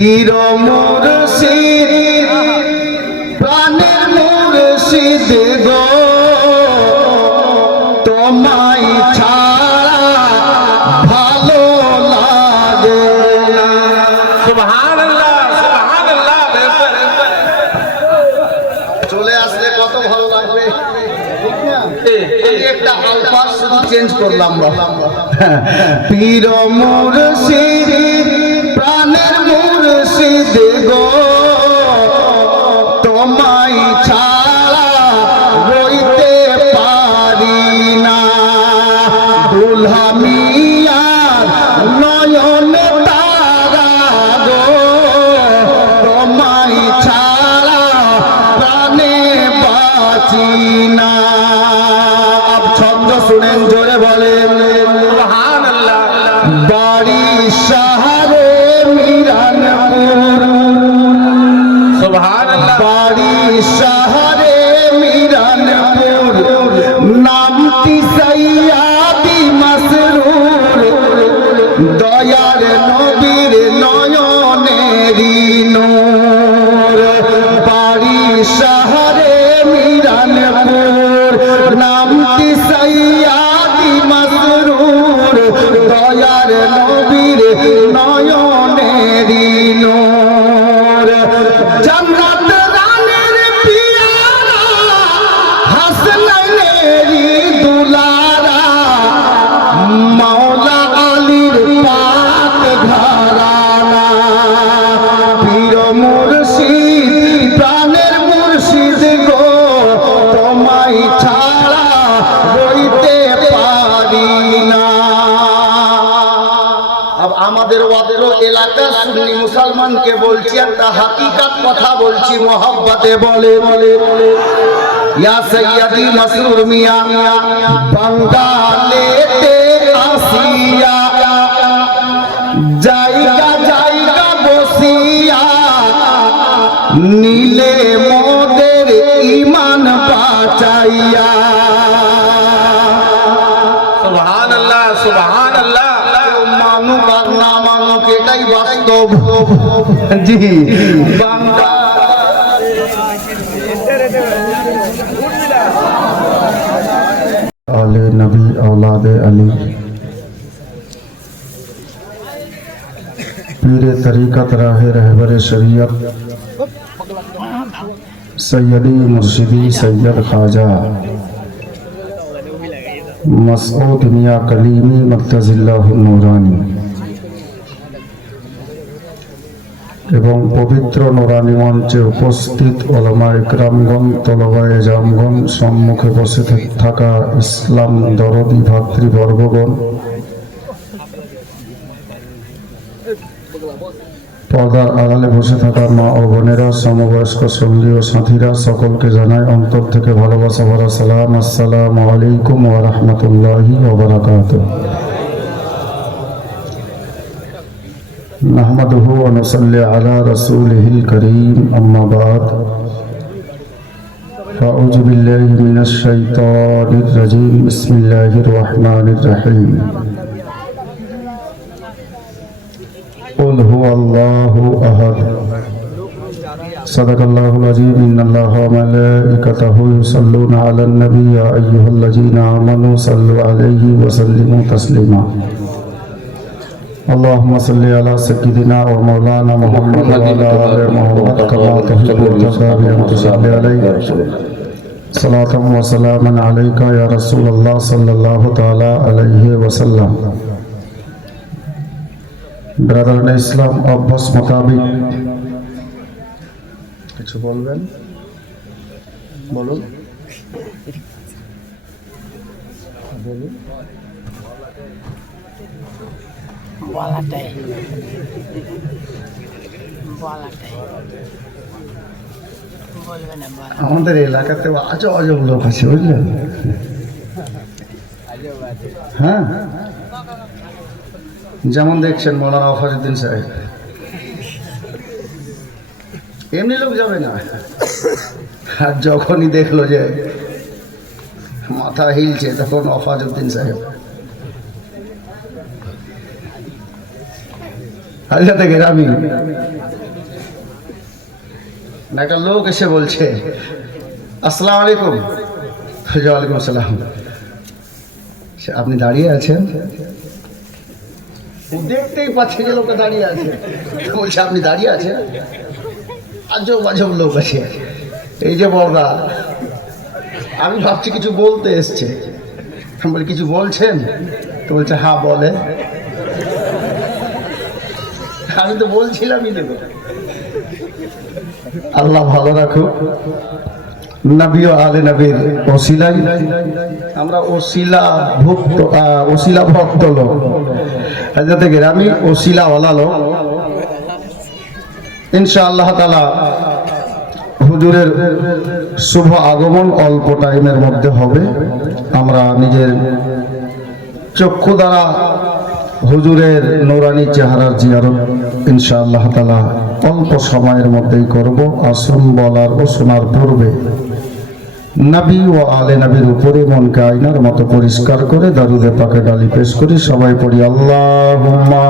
পীর মুর্শিদ প্রাণের মুর্শিদ গো তোমায় ছাড়া ভালো লাগে না। সুবহানাল্লাহ সুবহানাল্লাহ। চলে আসলে কত ভালো লাগবে, ঠিক না? একটা আলফাজ শুধু চেঞ্জ করলাম। পীর মুর্শিদ প্রাণের মুর্শিদ গো তোমায় ছাড়া রইতে পারি না। দুলহা মিয়ার নয়ন তারা গো তোমায় ছাড়া প্রাণে বাঁচি না। আপ ছন্দ শুনেন, জোরে বলেন সুবহানাল্লাহ। বাড়ি শহরে মিরানপুর, সুবহানাল্লাহ। বাড়ি শহরে মিরানপুর, নামটি সৈয়াদি মসরুর, দয়ার নবীর নয়নেরি নূর। বাড়ি শহরে মিরানপুর, নামটি সৈয়াদি মসরুর, দয়ার নবীর নয়নেরি নূর। জান্নাত রানীর পিয়ারা, হাসনাইনেরি দুলারা, মাওলা আলীর পাক ঘরানা। পীর মুর্শিদ প্রাণের মুর্শিদ গো তোমায় ছাড়া রইতে পারি না। আমাদের ওয়াদের এলাকার সুন্নি মুসলমানকে বলছি, একটা হাকিকাত কথা বলছি, মোহাব্বতে বলে বলে ইয়া সৈয়দি মসরুর মিয়া বাঙ্গালেতে আসিয়া, জায়গা জায়গা বসিয়া, নীলে মোদের ইমান বাঁচাইয়া। সুবহানাল্লাহ সুবহানাল্লাহ। মানুক আর না মানুক এটাই বাস্তব। জি বাংলা আলে নবী औलादे अली, पीरे तरीक़त राहे रहबरे शरीयत, सैयदी मुर्शिदी सैयद ख्वाजा मसऊद मियां कलीमी मर्तजिल्लाहु नूरानी এবং পবিত্র নুরানি মঞ্চে উপস্থিত ওলামা ইকরামগণ, তলবায়ে জামগণ, সম্মুখে বসে থাকা ইসলাম দরদি ভাতৃবর্গগণ, পর্দার আড়ালে বসে থাকা মা ও বোনেরা, সমবয়স্ক সঙ্গী ও সাথীরা, সকলকে জানাই অন্তর থেকে ভালোবাসা ভরা সালাম। আসসালামু আলাইকুম ওয়া রাহমাতুল্লাহি ওয়া বারাকাতুহু। नहमदुहु व नुसल्ली अला रसूलिहिल करीम, अम्मा बाद, फ़अऊज़ु बिल्लाहि मिनश शैतानिर रजीम, बिस्मिल्लाहिर रहमानिर रहीम। क़ुल हुवल्लाहु अहद, सदक़ल्लाहुल अज़ीम। इन्नल्लाहा व मलाइकतहु युसल्लूना अलन नबी, या अय्युहल्लज़ीना आमनू सल्लु अलैहि व सल्लिमू तस्लीमा। अल्लाहुम्मा सल्लि अला सय्यिदिना व मौलाना मुहम्मद व अला आलि मुहम्मद कमा तुहिब्बु व तुरज़ा अन तुसल्लि अलैहि सलातन व सलामन अलैका या रसूलल्लाह सल्लल्लाहु ताला अलैहि वसल्लम। ব্রাদারান ইসলাম, অভ্যাস মোতাবেক কিছু বলবেন? বলুন বলুন। আমাদের এলাকাতে আজব আজব লোক আছে, বুঝলেন? হ্যাঁ, যেমন দেখছেন মৌলানা ওয়াফাজউদ্দিন সাহেব, এমনি লোক যাবে না। আর যখনই দেখলো যে মাথা হিলছে তখন ওয়াফাজউদ্দিন সাহেব হাজাতে গ্রামী না একটা লোক এসে বলছে আসসালামু আলাইকুম। ওয়ালাইকুম আসসালাম। আপনি দাঁড়িয়ে আছেন? ও দেখতেই পাচ্ছে যে লোকটা দাঁড়িয়ে আছে, বলছে আপনি দাঁড়িয়ে আছেন? আজব আজব লোক আছে এই যে বর্দা। আমি ভাবছি কিছু বলতে এসছে, আমি বলি কিছু বলছেন? তো বলছে হ্যাঁ বলে। আমি তো বলছিলামই দেখো। আল্লাহ ভালো রাখুক। নবী ও আলে নবীর ওসিলাই আমরা ওসিলা ভক্ত লোক, হযরত গ্রামী ওসিলাওয়ালা লোক। ইনশাআল্লাহ তাআলা হুজুরের শুভ আগমন অল্প টাইমের মধ্যে হবে। আমরা নিজের চক্ষু দ্বারা হুজুরের নূরানি চেহারার জিয়ারত ইনশাআল্লাহ তাআলা অল্প সময়ের মধ্যেই করব। আসুন বলার ও শোনার পূর্বে নবী ও আলে নবীর উপরে মনকে আয়নার মতো পরিষ্কার করে দরুদে পাকে ডালি পেশ করি। সবাই পড়ি আল্লাহুম্মা